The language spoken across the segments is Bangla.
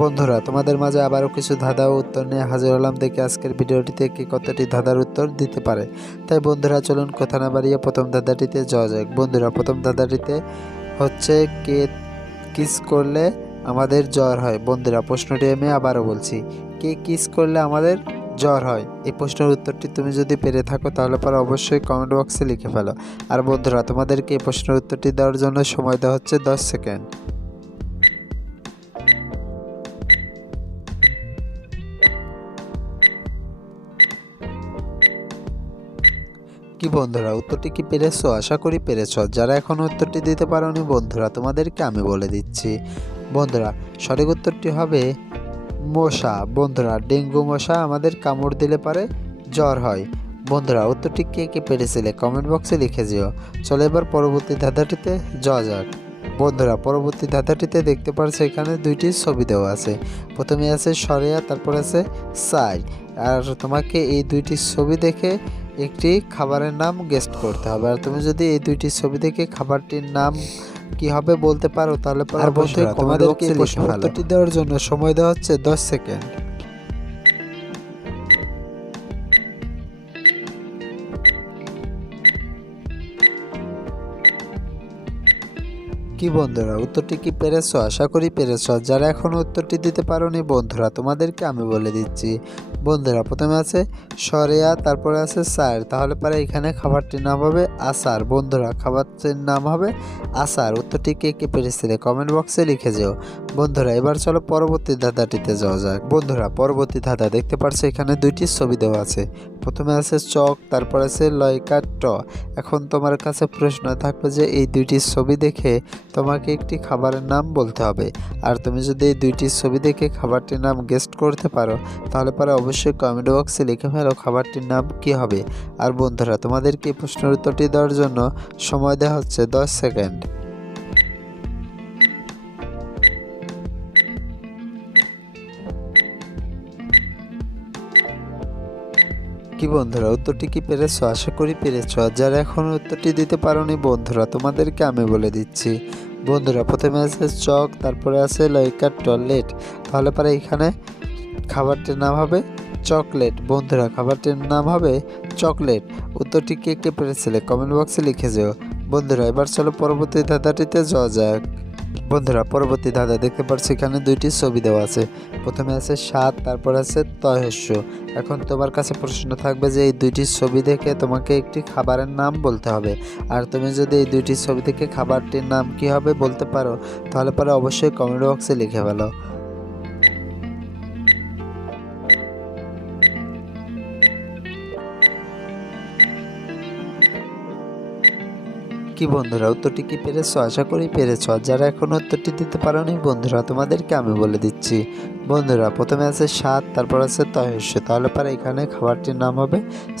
বন্ধুরা, তোমাদের মাঝে আবারও কিছু ধাঁধা ও উত্তর নিয়ে হাজির হলাম। দেখি আজকের ভিডিওটিতে কে কতটি ধাঁধার উত্তর দিতে পারে। তাই বন্ধুরা চলুন কথা না বাড়িয়ে প্রথম ধাঁধাটিতে যাওয়া যাক। বন্ধুরা, প্রথম ধাঁধাটিতে হচ্ছে কে কিস করলে আমাদের জ্বর হয়। বন্ধুরা, প্রশ্নটি আমি আবারও বলছি, কে কিস করলে আমাদের জ্বর হয়। এই প্রশ্নের উত্তরটি তুমি যদি পেরে থাকো তাহলে পরে অবশ্যই কমেন্ট বক্সে লিখে ফেলো। আর বন্ধুরা, তোমাদেরকে এই প্রশ্নের উত্তরটি দেওয়ার জন্য সময় দেওয়া হচ্ছে 10 সেকেন্ড। কি বন্ধুরা, উত্তরটি কি পেরেছো? আশা করি পেরেছো। যারা এখনো উত্তরটি দিতে পারোনি বন্ধুরা, তোমাদেরকে আমি বলে দিচ্ছি। বন্ধুরা, সঠিক উত্তরটি হবে মশা। বন্ধুরা, ডেঙ্গু মশা আমাদের কামড় দিলে পারে জ্বর হয়। বন্ধুরা, উত্তরটি কে কে পেরেছিলে কমেন্ট বক্সে লিখে যেও। চলো এবার পরবর্তী ধাঁধাটিতে যাওয়া যাক। বন্ধুরা, পরবর্তী ধাঁধাটিতে দেখতে পারছো এখানে দুইটি ছবি দেওয়া আছে। প্রথমে আছে সরেয়া, তারপর আছে সাই। আর তোমাকে এই দুইটি ছবি দেখে একটি খাবারের নাম গেস্ট করতে হবে। আর তুমি যদি এই দুইটি ছবি দেখে খাবারটির নাম কি হবে বলতে পারো তাহলে আর বন্ধুরা, তোমাদেরকে উত্তরটি দেওয়ার জন্য সময় দেওয়া হচ্ছে 10 সেকেন্ড। কি বন্ধুরা, উত্তরটি কি পেরেছো? আশা করি পেরেছো। যারা এখনো উত্তরটি দিতে পারোনি বন্ধুরা, তোমাদেরকে আমি বলে দিচ্ছি। বন্ধুরা, প্রথমে আছে সরেয়া, তারপরে আছে স্যার, তাহলে পরে এখানে খাবারটির নাম হবে আচার। বন্ধুরা, খাবারটির নাম হবে আচার। উত্তরটি কে কে পেরেছিলে কমেন্ট বক্সে লিখে যেও। বন্ধুরা, এবার চলো পরবর্তী ধাঁধাটিতে যাওয়া যাক। বন্ধুরা, পরবর্তী ধাঁধা দেখতে পারছো এখানে দুইটি ছবি দেওয়া আছে। প্রথমে আছে চক, তারপর আছে লয়কার ট। এখন তোমার কাছে প্রশ্ন থাকবে যে এই দুইটি ছবি দেখে তোমাকে একটি খাবারের নাম বলতে হবে। আর তুমি যদি এই দুইটি ছবি দেখে খাবারটির নাম গেস্ট করতে পারো তাহলে পরে অবশ্যই কমেন্ট বক্সে লিখে ফেলো খাবারটির নাম কি হবে। আর বন্ধুরা, তোমাদেরকে এই প্রশ্নের উত্তরটি দেওয়ার জন্য সময় দেওয়া হচ্ছে 10 সেকেন্ড। কি বন্ধুরা, উত্তরটি কি পেরেছো? আশা করি পেরেছো। যারা এখনো উত্তরটি দিতে পারোনি বন্ধুরা, তোমাদেরকে আমি বলে দিচ্ছি। বন্ধুরা, প্রথমে আছে চক, তারপরে আছে লয়কার টয়লেট, তাহলে পরে এখানে খাবারটির নাম হবে চকলেট। বন্ধুরা, খাবারটির নাম হবে চকলেট। উত্তরটি কে কে পেরেছিলে কমেন্ট বক্সে লিখে যেও। বন্ধুরা, এবার চলো পরবর্তী ধাঁধাটিতে যাওয়া যাক। বন্ধুরা, পরবর্তী ধাঁধা দেখতে পাচ্ছি এখানে দুইটি ছবি দেওয়া আছে। প্রথমে আছে সাত, তারপর আছে তয়স্য। এখন তোমার কাছে প্রশ্ন থাকবে যে এই দুইটি ছবি দেখে তোমাকে একটি খাবারের নাম বলতে হবে। আর তুমি যদি এই দুইটি ছবি দেখে খাবারটির নাম কি হবে বলতে পারো তাহলে পরে অবশ্যই কমেন্ট বক্সে লিখে ফেলো। কি বন্ধুরা, উত্তরটি কি পেরেছো? আশা করি পেরেছো। যারা এখনো উত্তরটি দিতে পারোনি বন্ধুরা, তোমাদেরকে আমি বলে দিচ্ছি। বন্ধুরা, প্রথমে আছে সাত, তারপর আছে তয়স্য, তাহলে পরে এখানে খাবারটির নাম হবে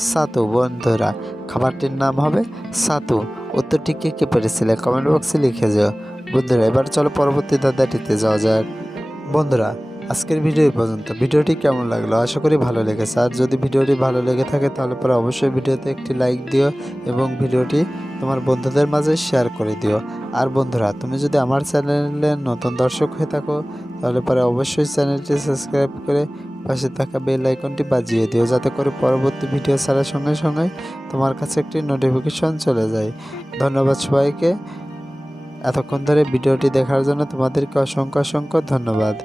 সাতু। বন্ধুরা, খাবারটির নাম হবে সাতু। উত্তরটি কে কে পেরেছিলে কমেন্ট বক্সে লিখে যাও। বন্ধুরা, এবার চলো পরবর্তী ধাঁধাটিতে যাওয়া যাক। বন্ধুরা, আজকের ভিডিও পর্যন্ত। ভিডিওটি কেমন লাগলো? আশা করি ভালো লেগেছে। আর যদি ভিডিওটি ভালো লেগে থাকে তাহলে পরে অবশ্যই ভিডিওতে একটি লাইক দিও এবং ভিডিওটি তোমার বন্ধুদের মাঝে শেয়ার করে দিও। আর বন্ধুরা, তুমি যদি আমার চ্যানেলে নতুন দর্শক হয়ে থাকো তাহলে পরে অবশ্যই চ্যানেলটি সাবস্ক্রাইব করে পাশে থাকা বেল আইকনটি বাজিয়ে দিও, যাতে করে পরবর্তী ভিডিও ছাড়ার সঙ্গে সঙ্গে তোমার কাছে একটি নোটিফিকেশন চলে যায়। ধন্যবাদ সবাইকে এতক্ষণ ধরে ভিডিওটি দেখার জন্য। তোমাদেরকে অসংখ্য অসংখ্য ধন্যবাদ।